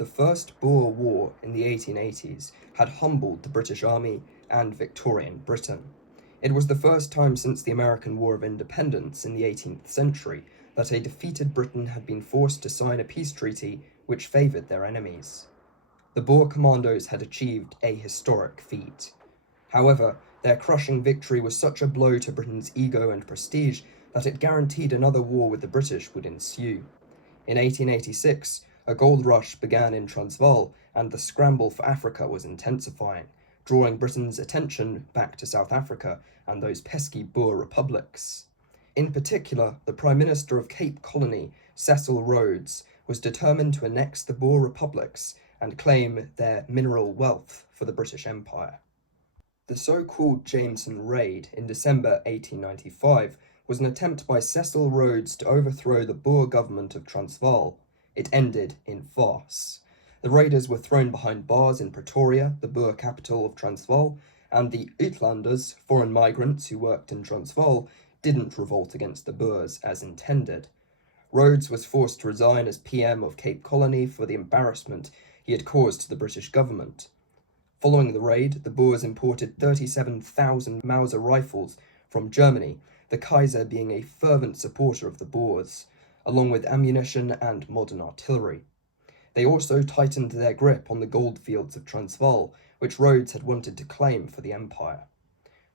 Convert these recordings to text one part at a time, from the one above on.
The First Boer War in the 1880s had humbled the British Army and Victorian Britain. It was the first time since the American War of Independence in the 18th century that a defeated Britain had been forced to sign a peace treaty which favoured their enemies. The Boer commandos had achieved a historic feat. However, their crushing victory was such a blow to Britain's ego and prestige that it guaranteed another war with the British would ensue. In 1886, a gold rush began in Transvaal, and the scramble for Africa was intensifying, drawing Britain's attention back to South Africa and those pesky Boer republics. In particular, the Prime Minister of Cape Colony, Cecil Rhodes, was determined to annex the Boer republics and claim their mineral wealth for the British Empire. The so-called Jameson Raid in December 1895 was an attempt by Cecil Rhodes to overthrow the Boer government of Transvaal. It ended in farce. The raiders were thrown behind bars in Pretoria, the Boer capital of Transvaal, and the Uitlanders, foreign migrants who worked in Transvaal, didn't revolt against the Boers as intended. Rhodes was forced to resign as PM of Cape Colony for the embarrassment he had caused to the British government. Following the raid, the Boers imported 37,000 Mauser rifles from Germany, the Kaiser being a fervent supporter of the Boers, along with ammunition and modern artillery. They also tightened their grip on the goldfields of Transvaal, which Rhodes had wanted to claim for the Empire.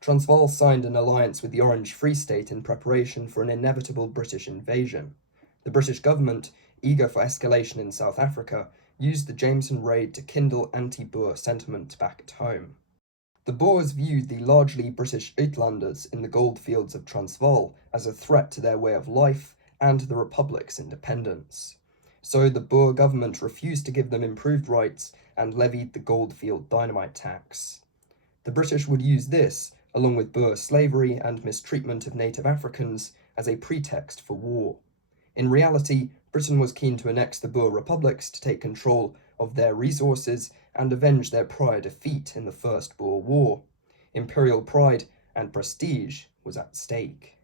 Transvaal signed an alliance with the Orange Free State in preparation for an inevitable British invasion. The British government, eager for escalation in South Africa, used the Jameson Raid to kindle anti-Boer sentiment back at home. The Boers viewed the largely British Uitlanders in the goldfields of Transvaal as a threat to their way of life and the Republic's independence. So the Boer government refused to give them improved rights and levied the Goldfield Dynamite tax. The British would use this, along with Boer slavery and mistreatment of native Africans, as a pretext for war. In reality, Britain was keen to annex the Boer republics to take control of their resources and avenge their prior defeat in the First Boer War. Imperial pride and prestige was at stake.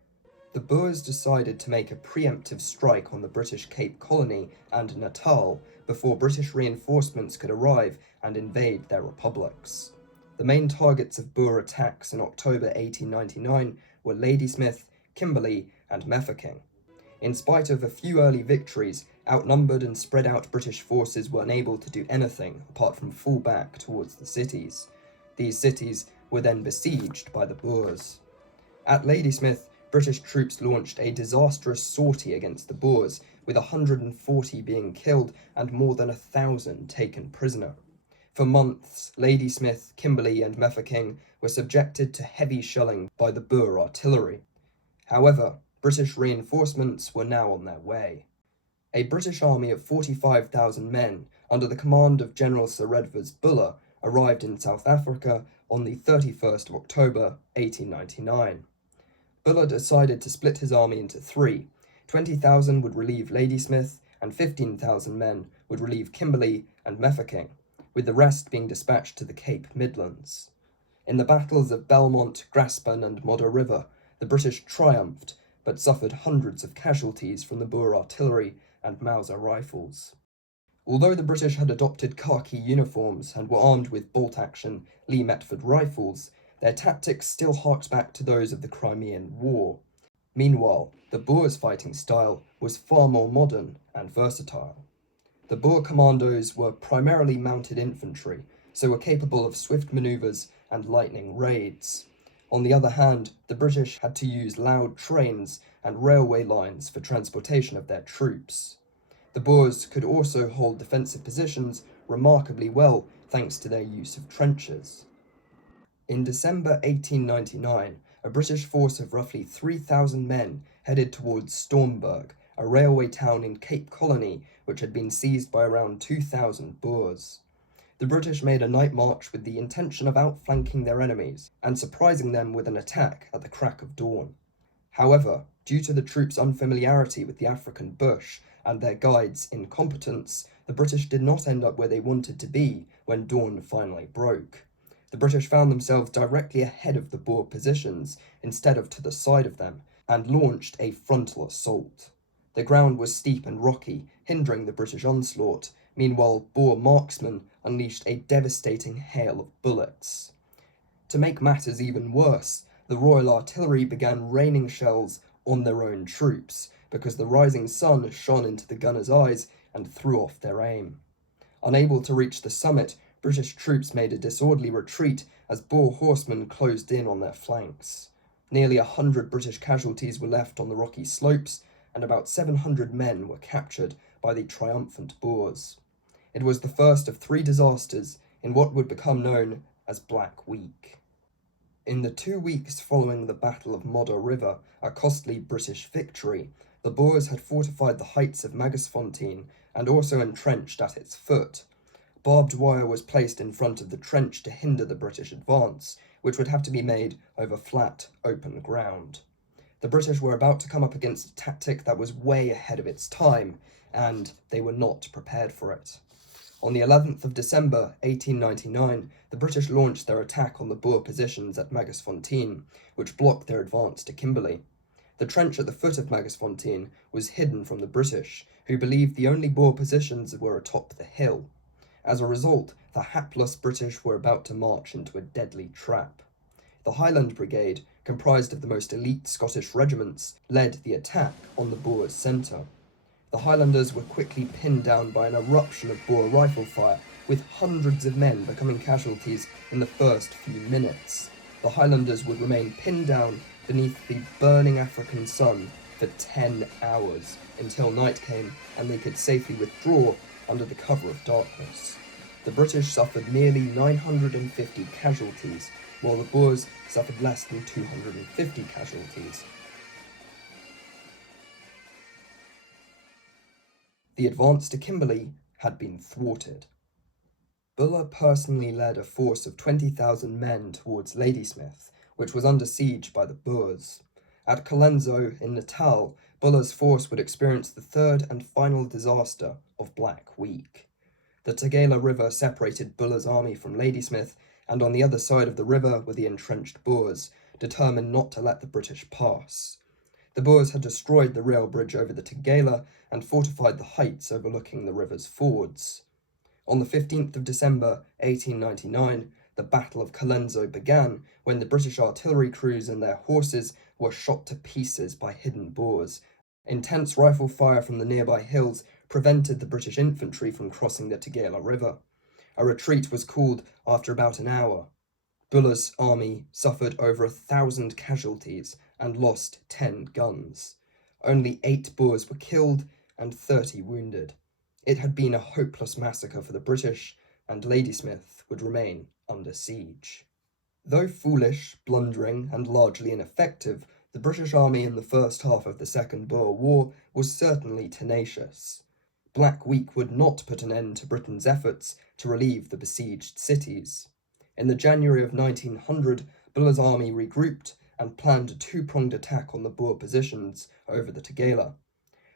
The Boers decided to make a preemptive strike on the British Cape Colony and Natal before British reinforcements could arrive and invade their republics. The main targets of Boer attacks in October 1899 were Ladysmith, Kimberley, and Mafeking. In spite of a few early victories, outnumbered and spread out British forces were unable to do anything apart from fall back towards the cities. These cities were then besieged by the Boers. At Ladysmith, British troops launched a disastrous sortie against the Boers, with 140 being killed and more than 1,000 taken prisoner. For months, Ladysmith, Kimberley, and Mafeking were subjected to heavy shelling by the Boer artillery. However, British reinforcements were now on their way. A British army of 45,000 men, under the command of General Sir Edward Bulwer, arrived in South Africa on the 31st of October 1899. Bulwer decided to split his army into three. 20,000 would relieve Ladysmith, and 15,000 men would relieve Kimberley and Mafeking, with the rest being dispatched to the Cape Midlands. In the battles of Belmont, Graspan, and Modder River, the British triumphed, but suffered hundreds of casualties from the Boer artillery and Mauser rifles. Although the British had adopted khaki uniforms and were armed with bolt-action Lee Metford rifles, their tactics still harked back to those of the Crimean War. Meanwhile, the Boers' fighting style was far more modern and versatile. The Boer commandos were primarily mounted infantry, so were capable of swift manoeuvres and lightning raids. On the other hand, the British had to use loud trains and railway lines for transportation of their troops. The Boers could also hold defensive positions remarkably well thanks to their use of trenches. In December 1899, a British force of roughly 3,000 men headed towards Stormberg, a railway town in Cape Colony which had been seized by around 2,000 Boers. The British made a night march with the intention of outflanking their enemies and surprising them with an attack at the crack of dawn. However, due to the troops' unfamiliarity with the African bush and their guides' incompetence, the British did not end up where they wanted to be when dawn finally broke. The British found themselves directly ahead of the Boer positions instead of to the side of them, and launched a frontal assault. The ground was steep and rocky, hindering the British onslaught, Meanwhile, Boer marksmen unleashed a devastating hail of bullets. To make matters even worse, the Royal Artillery began raining shells on their own troops because the rising sun shone into the gunners' eyes and threw off their aim. Unable to reach the summit, British troops made a disorderly retreat as Boer horsemen closed in on their flanks. Nearly 100 British casualties were left on the rocky slopes, and about 700 men were captured by the triumphant Boers. It was the first of 3 disasters in what would become known as Black Week. In the 2 weeks following the Battle of Modder River, a costly British victory, the Boers had fortified the heights of Magersfontein and also entrenched at its foot. Barbed wire was placed in front of the trench to hinder the British advance, which would have to be made over flat, open ground. The British were about to come up against a tactic that was way ahead of its time, and they were not prepared for it. On the 11th of December 1899, the British launched their attack on the Boer positions at Magersfontein, which blocked their advance to Kimberley. The trench at the foot of Magersfontein was hidden from the British, who believed the only Boer positions were atop the hill. As a result, the hapless British were about to march into a deadly trap. The Highland Brigade, comprised of the most elite Scottish regiments, led the attack on the Boers' centre. The Highlanders were quickly pinned down by an eruption of Boer rifle fire, with hundreds of men becoming casualties in the first few minutes. The Highlanders would remain pinned down beneath the burning African sun for 10 hours, until night came and they could safely withdraw under the cover of darkness. The British suffered nearly 950 casualties, while the Boers suffered less than 250 casualties. The advance to Kimberley had been thwarted. Buller personally led a force of 20,000 men towards Ladysmith, which was under siege by the Boers. At Colenso in Natal, Buller's force would experience the third and final disaster of Black Week. The Tugela River separated Buller's army from Ladysmith, and on the other side of the river were the entrenched Boers, determined not to let the British pass. The Boers had destroyed the rail bridge over the Tugela and fortified the heights overlooking the river's fords. On the 15th of December 1899, the Battle of Colenso began when the British artillery crews and their horses were shot to pieces by hidden Boers. Intense rifle fire from the nearby hills prevented the British infantry from crossing the Tugela River. A retreat was called after about an hour. Buller's army suffered over 1,000 casualties and lost 10 guns. Only 8 Boers were killed and 30 wounded. It had been a hopeless massacre for the British, and Ladysmith would remain under siege. Though foolish, blundering, and largely ineffective, the British army in the first half of the Second Boer War was certainly tenacious. Black Week would not put an end to Britain's efforts to relieve the besieged cities. In the January of 1900, Buller's army regrouped and planned a 2-pronged attack on the Boer positions over the Tugela.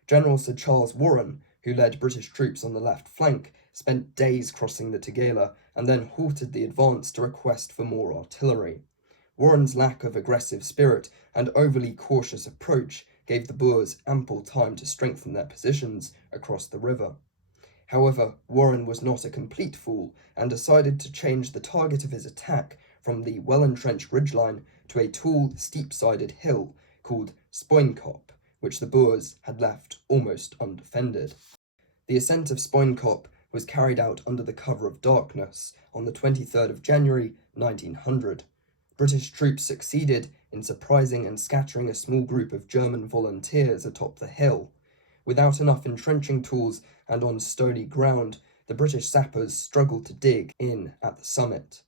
General Sir Charles Warren, who led British troops on the left flank, spent days crossing the Tugela and then halted the advance to request for more artillery. Warren's lack of aggressive spirit and overly cautious approach gave the Boers ample time to strengthen their positions across the river. However, Warren was not a complete fool and decided to change the target of his attack from the well-entrenched ridgeline to a tall, steep-sided hill called Spoonkop, which the Boers had left almost undefended. The ascent of Spoonkop was carried out under the cover of darkness on the 23rd of January 1900. British troops succeeded in surprising and scattering a small group of German volunteers atop the hill. Without enough entrenching tools and on stony ground, the British sappers struggled to dig in at the summit.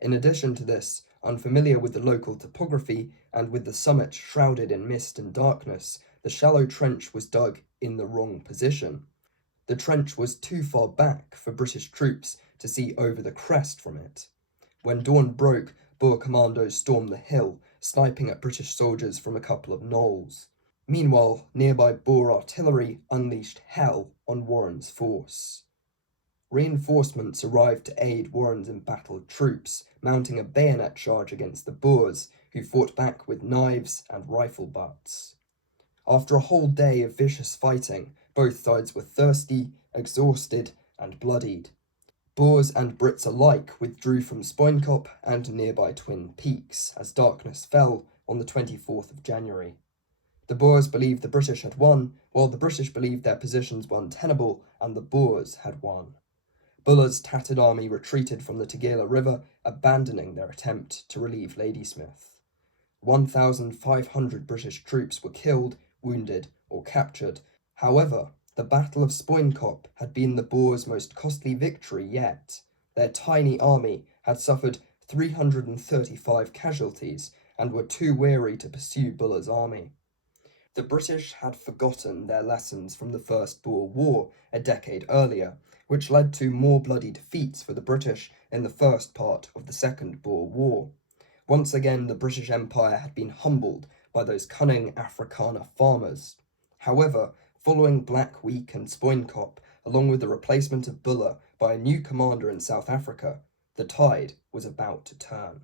In addition to this, unfamiliar with the local topography and with the summit shrouded in mist and darkness, the shallow trench was dug in the wrong position. The trench was too far back for British troops to see over the crest from it. When dawn broke, Boer commandos stormed the hill, sniping at British soldiers from a couple of knolls. Meanwhile, nearby Boer artillery unleashed hell on Warren's force. Reinforcements arrived to aid Warren's embattled troops, mounting a bayonet charge against the Boers, who fought back with knives and rifle butts. After a whole day of vicious fighting, both sides were thirsty, exhausted, and bloodied. Boers and Brits alike withdrew from Spoonkop and nearby Twin Peaks as darkness fell on the 24th of January. The Boers believed the British had won, while the British believed their positions were untenable and the Boers had won. Buller's tattered army retreated from the Tugela River, abandoning their attempt to relieve Ladysmith. 1,500 British troops were killed, wounded, or captured. However, the Battle of Spoonkop had been the Boers' most costly victory yet. Their tiny army had suffered 335 casualties and were too weary to pursue Buller's army. The British had forgotten their lessons from the First Boer War a decade earlier, which led to more bloody defeats for the British in the first part of the Second Boer War. Once again, the British Empire had been humbled by those cunning Afrikaner farmers. However, following Black Week and Spoonkop, along with the replacement of Buller by a new commander in South Africa, the tide was about to turn.